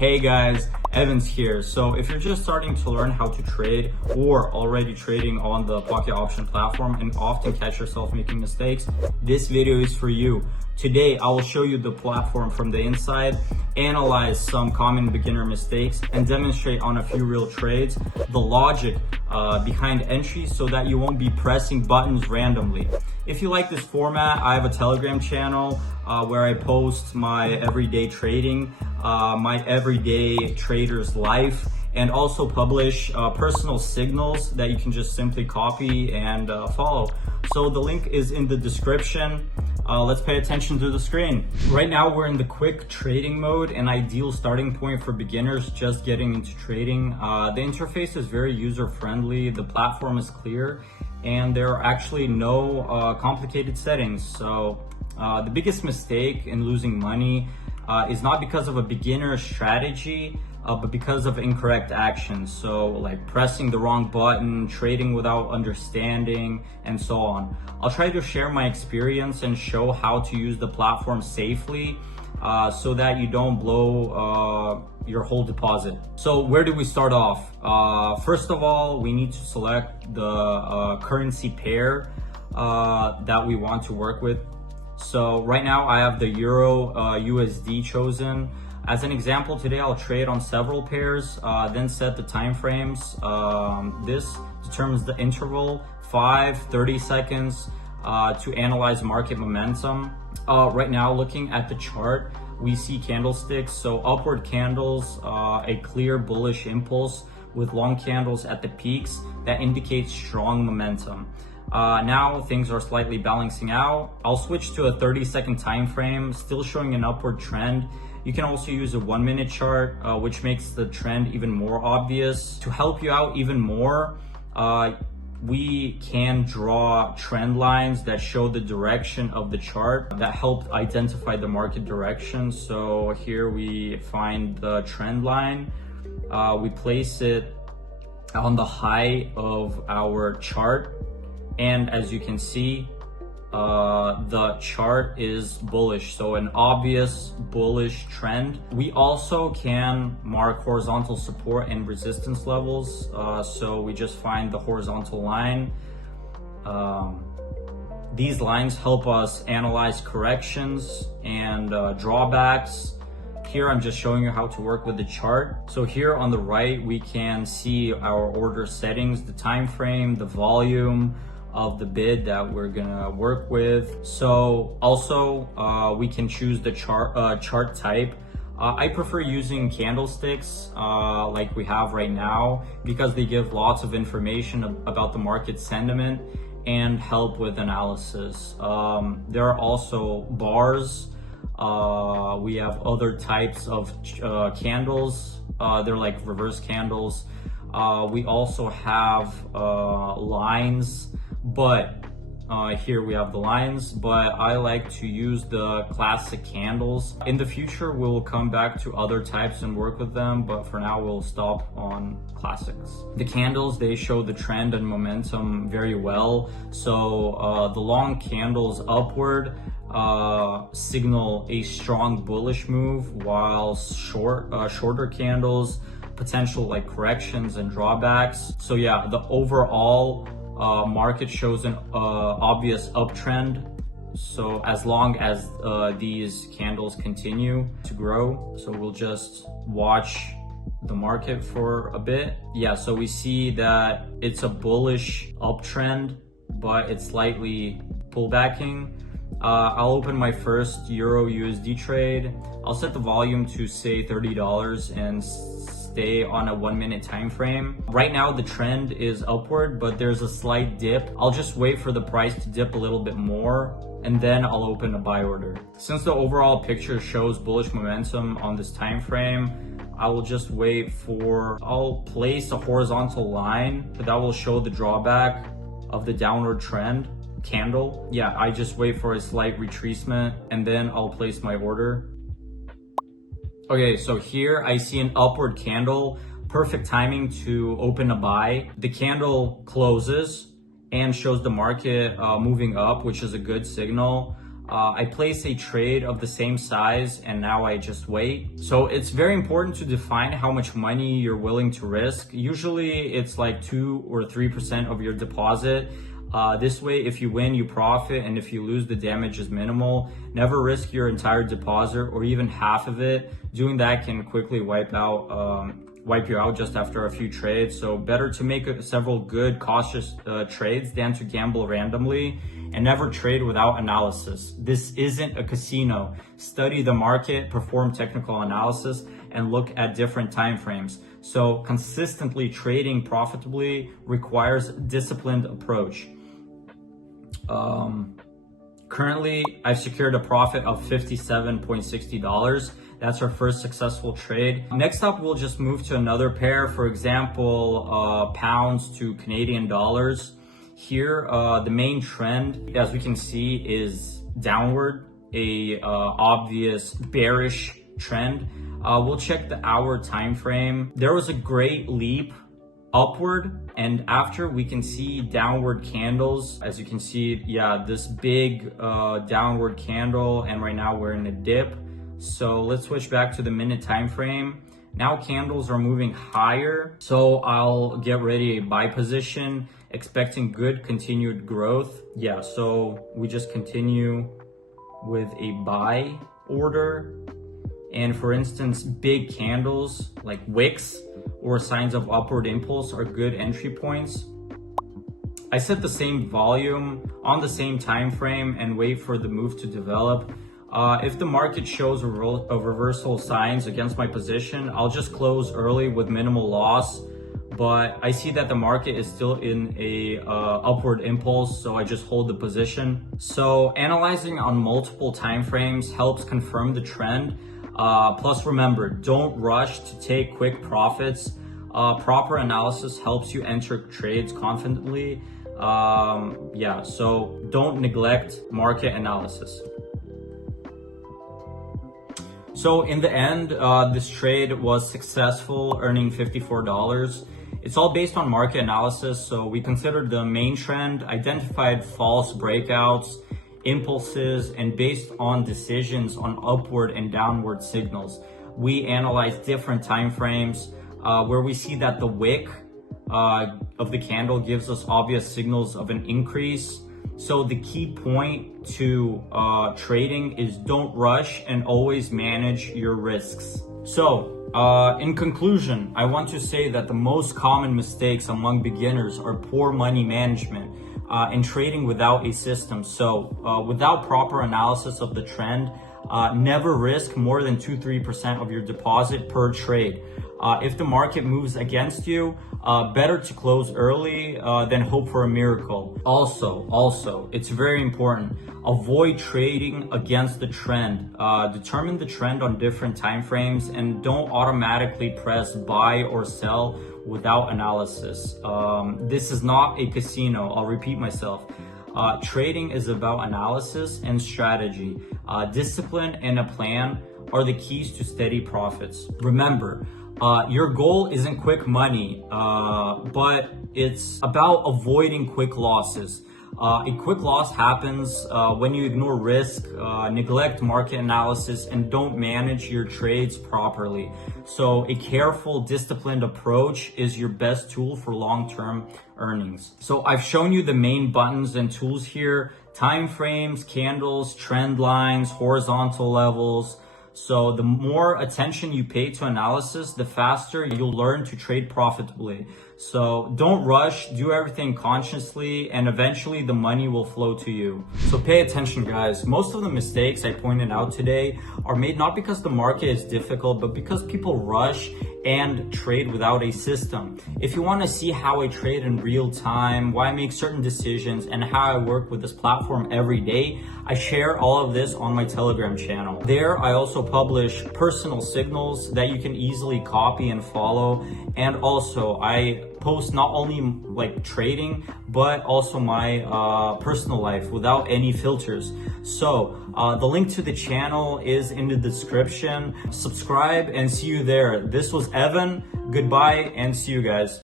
Hey guys, Evans here. So if you're just starting to learn how to trade or already trading on the pocket option platform and often catch yourself making mistakes, this video is for you. Today, I will show you the platform from the inside, analyze some common beginner mistakes, and demonstrate on a few real trades the logic behind entries so that you won't be pressing buttons randomly. If you like this format, I have a Telegram channel where I post my everyday trading, my everyday trader's life, and also publish personal signals that you can just simply copy and follow. So the link is in the description. Let's pay attention to the screen. Right now we're in the quick trading mode, an ideal starting point for beginners just getting into trading. The interface is very user-friendly, the platform is clear, and there are actually no complicated settings. So the biggest mistake in losing money is not because of a beginner strategy, but because of incorrect actions. So like pressing the wrong button, trading without understanding, and so on. I'll try to share my experience and show how to use the platform safely so that you don't blow your whole deposit. So where do we start off? First of all, we need to select the currency pair that we want to work with. So right now I have the Euro USD chosen. As an example, today I'll trade on several pairs, then set the time frames. This determines the interval, 5, 30 seconds, to analyze market momentum. Right now, looking at the chart, we see candlesticks, so upward candles, a clear bullish impulse with long candles at the peaks that indicates strong momentum. Now things are slightly balancing out. I'll switch to a 30-second time frame, still showing an upward trend. You can also use a 1-minute chart, which makes the trend even more obvious. To help you out even more, we can draw trend lines that show the direction of the chart that help identify the market direction. So here we find the trend line. We place it on the high of our chart. And as you can see, the chart is bullish, so an obvious bullish trend. We also can mark horizontal support and resistance levels. So we just find the horizontal line. These lines help us analyze corrections and drawbacks. Here I'm just showing you how to work with the chart. So here on the right, we can see our order settings, the time frame, the volume of the bid that we're gonna work with. So also we can choose the chart type. I prefer using candlesticks like we have right now because they give lots of information about the market sentiment and help with analysis. There are also bars. We have other types of candles. They're like reverse candles. We also have lines. But here we have the lines, but I like to use the classic candles. In the future, we'll come back to other types and work with them, but for now we'll stop on classics. The candles, they show the trend and momentum very well. So the long candles upward signal a strong bullish move, while shorter candles, potential like corrections and drawbacks. So yeah, the overall market shows an obvious uptrend. So as long as these candles continue to grow, so we'll just watch the market for a bit. Yeah, so we see that it's a bullish uptrend, but it's slightly pullbacking. I'll open my first Euro USD trade. I'll set the volume to say $30 and stay on a 1-minute time frame. Right now the trend is upward, but there's a slight dip. I'll just wait for the price to dip a little bit more, and then I'll open a buy order. Since the overall picture shows bullish momentum on this time frame, I will just wait for, I'll place a horizontal line that will show the drawback of the downward trend candle. Yeah, I just wait for a slight retracement, and then I'll place my order. Okay, so here I see an upward candle, perfect timing to open a buy. The candle closes and shows the market moving up, which is a good signal. I place a trade of the same size and now I just wait. So it's very important to define how much money you're willing to risk. Usually it's like 2 or 3% of your deposit. This way, if you win, you profit, and if you lose, the damage is minimal. Never risk your entire deposit or even half of it. Doing that can quickly wipe you out just after a few trades. So better to make several good, cautious trades than to gamble randomly. And never trade without analysis. This isn't a casino. Study the market, perform technical analysis, and look at different time frames. So consistently trading profitably requires a disciplined approach. Currently, I've secured a profit of $57.60. That's our first successful trade. Next up, we'll just move to another pair. For example, pounds to Canadian dollars. Here, the main trend, as we can see, is downward, a obvious bearish trend. We'll check the hour time frame. There was a great leap upward, and after we can see downward candles. As you can see, yeah, this big downward candle, and right now we're in a dip. So let's switch back to the minute time frame. Now candles are moving higher, so I'll get ready a buy position, expecting good continued growth. Yeah, so we just continue with a buy order. And for instance, big candles like wicks or signs of upward impulse are good entry points. I set the same volume on the same time frame and wait for the move to develop. If the market shows a reversal signs against my position, I'll just close early with minimal loss. But I see that the market is still in a upward impulse, so I just hold the position. So analyzing on multiple time frames helps confirm the trend. Plus remember, don't rush to take quick profits. Proper analysis helps you enter trades confidently. Yeah, so don't neglect market analysis. So in the end, this trade was successful, earning $54. It's all based on market analysis. So we considered the main trend, identified false breakouts, impulses, and based on decisions on upward and downward signals. We analyzed different time frames where we see that the wick of the candle gives us obvious signals of an increase. So the key point to trading is don't rush and always manage your risks. So in conclusion, I want to say that the most common mistakes among beginners are poor money management and trading without a system. So without proper analysis of the trend, never risk more than 2-3% of your deposit per trade. If the market moves against you, better to close early than hope for a miracle. Also, it's very important. Avoid trading against the trend. Determine the trend on different time frames and don't automatically press buy or sell without analysis. This is not a casino. I'll repeat myself. Trading is about analysis and strategy. Discipline and a plan are the keys to steady profits. Remember, your goal isn't quick money, but it's about avoiding quick losses. A quick loss happens when you ignore risk, neglect market analysis, and don't manage your trades properly. So a careful, disciplined approach is your best tool for long-term earnings. So I've shown you the main buttons and tools here: time frames, candles, trend lines, horizontal levels. So the more attention you pay to analysis, the faster you'll learn to trade profitably. So don't rush, do everything consciously, and eventually the money will flow to you. So pay attention, guys. Most of the mistakes I pointed out today are made not because the market is difficult, but because people rush and trade without a system. If you want to see how I trade in real time, why I make certain decisions, and how I work with this platform every day, I share all of this on my Telegram channel. There, I also publish personal signals that you can easily copy and follow. And also, I post not only like trading, but also my personal life without any filters. So the link to the channel is in the description. Subscribe and see you there. This was Evan. Goodbye and see you guys.